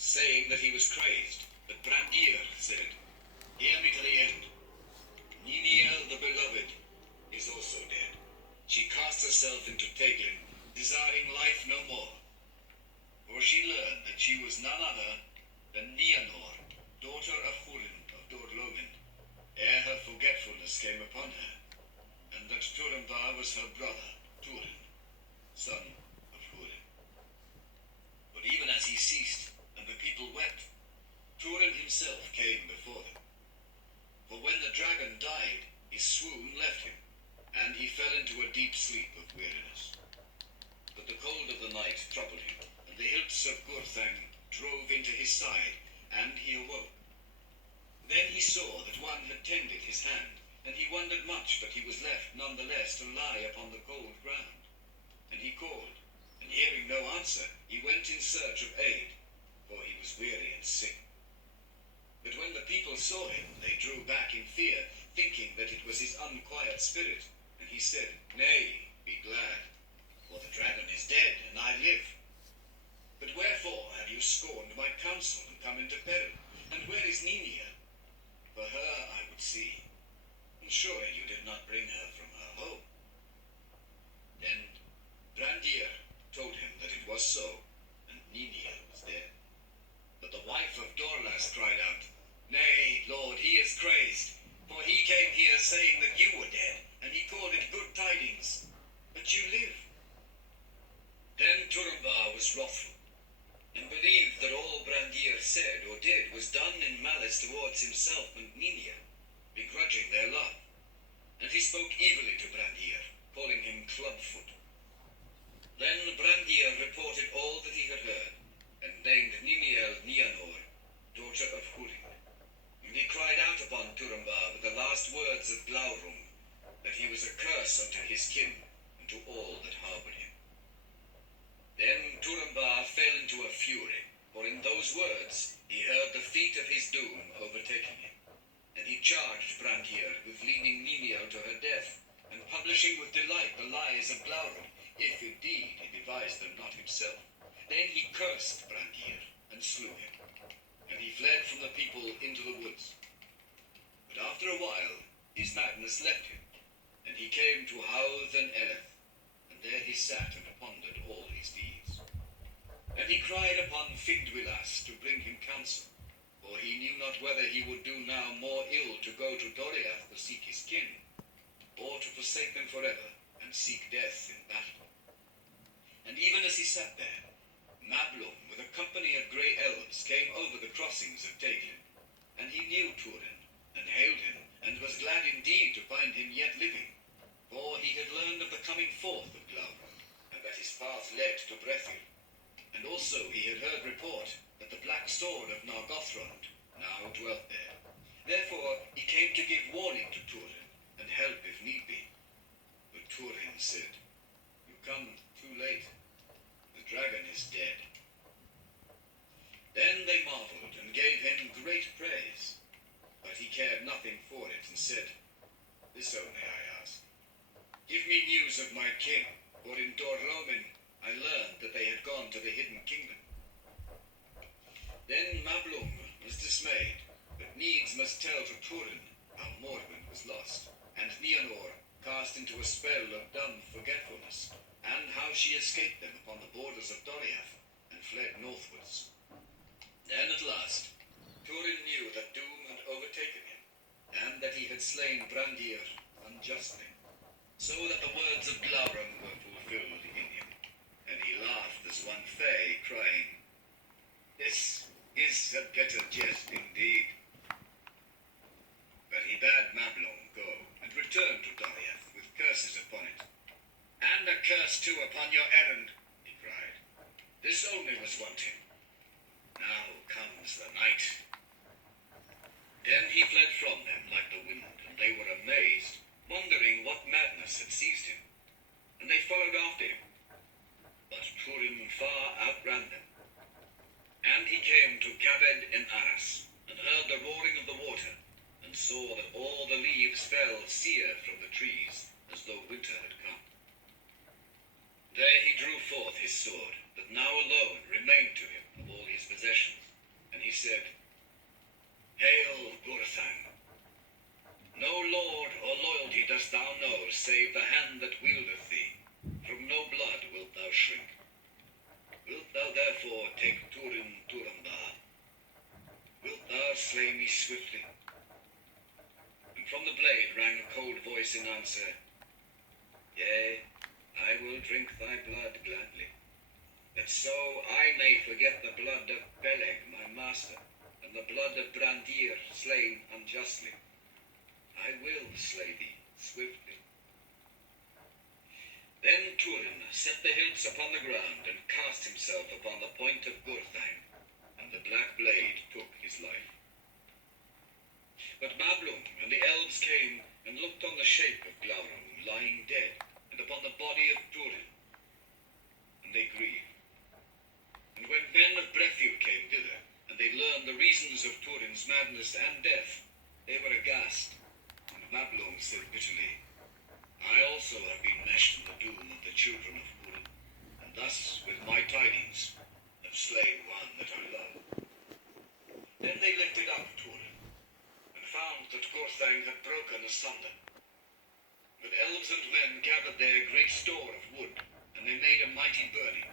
saying that he was crazed, but Brandir said, "Hear me to the end. Niniel the Beloved is also dead. She cast herself into Teglin, desiring life no more. For she learned that she was none other than Nienor, daughter of Hurin of Dorlomin, ere her forgetfulness came upon her, and that Turambar was her brother, Turin, son of Hurin. But even as he ceased, and the people wept, Turin himself came before them. For when the dragon died, his swoon left him, and he fell into a deep sleep of weariness. But the cold of the night troubled him, and the hilts of Gurthang drove into his side, and he awoke. Then he saw that one had tended his hand, and he wondered much that he was left none the less to lie upon the cold ground. And he called, and hearing no answer, he went in search of aid, for he was weary and sick. But when the people saw him, they drew back in fear, thinking that it was his unquiet spirit. And he said, "Nay, be glad, for the dragon is dead, and I live. But wherefore have you scorned my counsel and come into peril? And where is Niniel? For her I would see, and surely you did not bring her from her home." Then Brandir told him that it was so, and Niniel was dead. But the wife of Dorlas cried out, "Nay, Lord, he is crazed, for he came here saying that you were dead, and he called it good tidings, but you live." Then Turambar was wrathful, and believed that all Brandir said or did was done in malice towards himself and Niniel, begrudging their love. And he spoke evilly to Brandir, calling him Clubfoot. Then Brandir reported all that he had heard, and named Niniel Nienor, daughter of Hurin. And he cried out upon Turambar with the last words of Glaurung, that he was a curse unto his kin, and to all that harboured him. Then Turambar fell into a fury, for in those words he heard the feet of his doom overtaking him. And he charged Brandir with leading Niniel to her death, and publishing with delight the lies of Glaurung, if indeed he devised them not himself. Then he cursed Brandir, and slew him. And he fled from the people into the woods. But after a while his madness left him, and he came to Howth and Eleth, and there he sat and pondered all his deeds. And he cried upon Findwilas to bring him counsel, for he knew not whether he would do now more ill to go to Doriath to seek his kin, or to forsake them forever, and seek death in battle. And even as he sat there, Mablung, with a company of grey elves, came over the crossings of Teglin, and he knew Turin, and hailed him, and was glad indeed to find him yet living, for he had learned of the coming forth of Glaurung, and that his path led to Brethil. And also he had heard report that the black sword of Nargothrond now dwelt there. Therefore he came to give warning to Turin, and help if need be. But Turin said, "You come too late. The dragon is dead." Then they marveled and gave him great praise. But he cared nothing for it, and said, "This only I ask. Give me news of my king, for in Dorlomin I learned that they had gone to the hidden kingdom." Then Mablung was dismayed, but needs must tell to Turin how Morwen was lost, and Nienor cast into a spell of dumb forgetfulness, and how she escaped them upon the borders of Doriath, and fled northwards. Then at last Turin knew that doom had overtaken him, and that he had slain Brandir unjustly, so that the words of Glaurung were fulfilled in him, and he laughed as one fey, crying, "This is a bitter jest indeed." But he bade Mablung go, and return to Doriath with curses upon it. "And a curse too upon your errand," he cried. "This only was wanting. Now comes the night." Then he fled from them like the wind, and they were amazed, wondering what madness had seized him. And they followed after him. But Turin far outran them. And he came to Cabed in Arras, and heard the roaring of the water, and saw that all the leaves fell sere from the trees, as though winter had come. There he drew forth his sword, that now alone remained to him of all his possessions, save the hand that wieldeth thee. From no blood wilt thou shrink. Wilt thou therefore take Turin Turambar? Wilt thou slay me swiftly? And from the blade rang a cold voice in answer, Yea, I will drink thy blood gladly, that so I may forget the blood of Peleg my master, and the blood of Brandir slain unjustly. I will slay thee swiftly. Then Turin set the hilts upon the ground and cast himself upon the point of Gurthang, and the black blade took his life. But Mablung and the elves came and looked on the shape of Glaurung lying dead, and upon the body of Turin, and they grieved. And when men of Brethil came thither, and they learned the reasons of Turin's madness and death, they were aghast. And Mablung said bitterly, I also have been meshed in the doom of the children of Hurin, and thus, with my tidings, have slain one that I love. Then they lifted up Turin, and found that Gurthang had broken asunder. But elves and men gathered there great store of wood, and they made a mighty burning,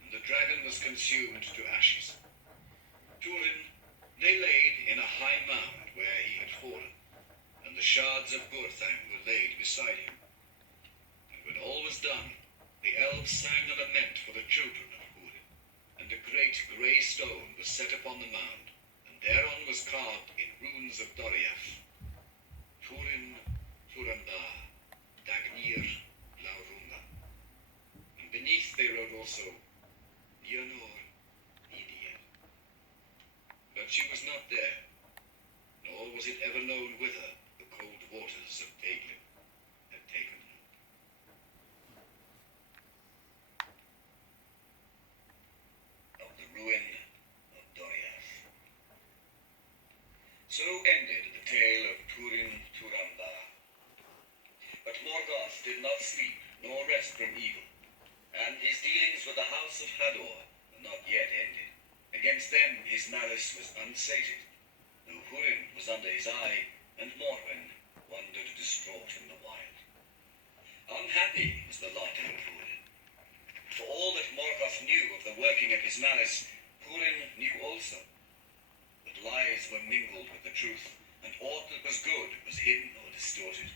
and the dragon was consumed to ashes. Turin they laid in a high mound where he had fallen, and the shards of Gurthang were laid beside him. And when all was done, the elves sang a lament for the children of Hurin, and a great grey stone was set upon the mound, and thereon was carved in runes of Doriath, Turin Turambar, Dagnir Laurunga. And beneath they wrote also, Nianor Nidiel. But she was not there, nor was it ever known whither the cold waters of Teglin had taken her. Of the ruin of Doriath. So ended the tale of Turin Turambar. But Morgoth did not sleep nor rest from evil, and his dealings with the house of Hador were not yet ended. Against them his malice was unsated, though Hurin was under his eye, and Morwen wandered distraught in the wild. Unhappy was the lot of Hurin. For all that Morgoth knew of the working of his malice, Hurin knew also. But lies were mingled with the truth, and aught that was good was hidden or distorted.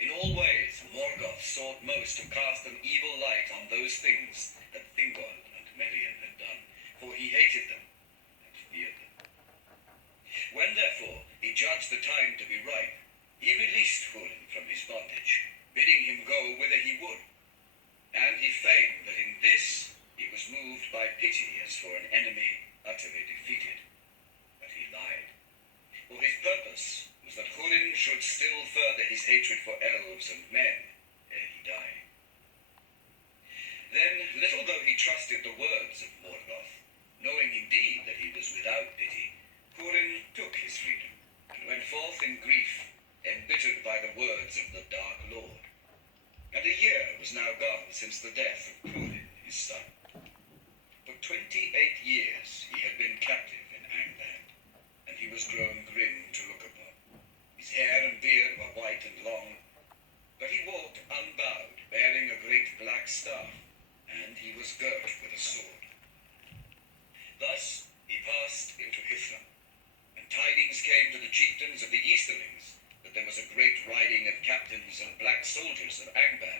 In all ways, Morgoth sought most to cast an evil light on those things that Thingol and Melian had done, for he hated them and feared them. When, therefore, he judged the time to be ripe, he released Hurin from his bondage, bidding him go whither he would. And he feigned that in this he was moved by pity as for an enemy utterly defeated. But he lied. For his purpose was that Hurin should still further his hatred for elves and men ere he died. Then, little though he trusted the words of Morgoth, knowing indeed that he was without pity, Hurin took his freedom, and went forth in grief, embittered by the words of the Dark Lord. And a year was now gone since the death of Hurin, his son. For 28 years he had been captive in Angland, and he was grown grim to look upon. His hair and beard were white and long, but he walked unbowed, bearing a great black staff, and he was girt with a sword. Thus he passed into Hithra, and tidings came to the chieftains of the Easterlings that there was a great riding of captains and black soldiers of Angband